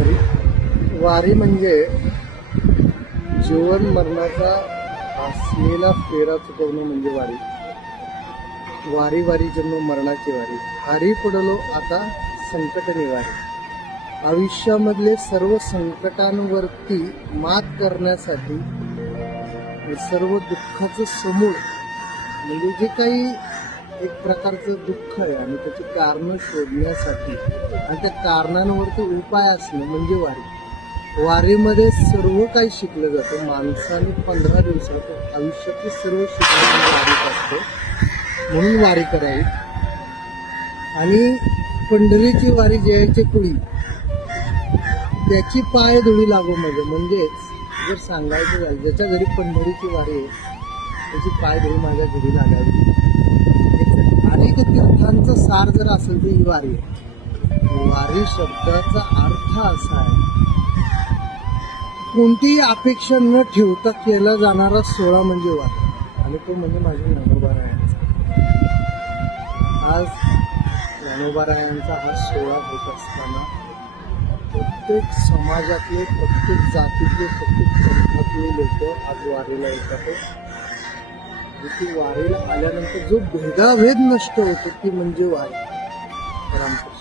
वारी. वारी म्हणजे जीवन मरणाचा असलेला फेरा चुकवणं म्हणजे वारी. वारी वारी जन्म मरणाची वारी. हारी पडलो आता संकट निवारी आयुष्यामधले सर्व संकटांवरती मात करण्यासाठी सर्व दुःखाचं समूळ म्हणजे जे काही एक प्रकारचं दुःख आहे आणि त्याची कारणं शोधण्यासाठी आणि त्या कारणांवरती उपाय असणं म्हणजे वारी. वारीमध्ये सर्व काही शिकलं जातं. माणसाने पंधरा दिवसात आयुष्यातले सर्व शिकायला वारीत असतं. म्हणून वारी करावी. आणि पंढरीची वारी जयाची कुळी त्याची पाय धुळी लागू म्हणजे म्हणजेच जर सांगायचं झालं ज्याच्या घरी पंढरीची वारी आहे त्याची पाय धुळी माझ्या घरी लागावी. सार जर असेल तर वारी. वारी शब्दाचा अर्थ असा आहे. कोणतीही अपेक्षा न ठेवता केला जाणारा सोहळा म्हणजे वारी. आणि तो म्हणजे माझ्या ज्ञानोबारायांचा. आज ज्ञानोबारायांचा हा सोहळा होत असताना प्रत्येक समाजातले प्रत्येक जातीतले प्रत्येक पंथातले लोक आज वारीला येतात वारीला आल्यानंतर जो भेदाभेद नष्ट होतो ती म्हणजे वारी. रामकृष्ण.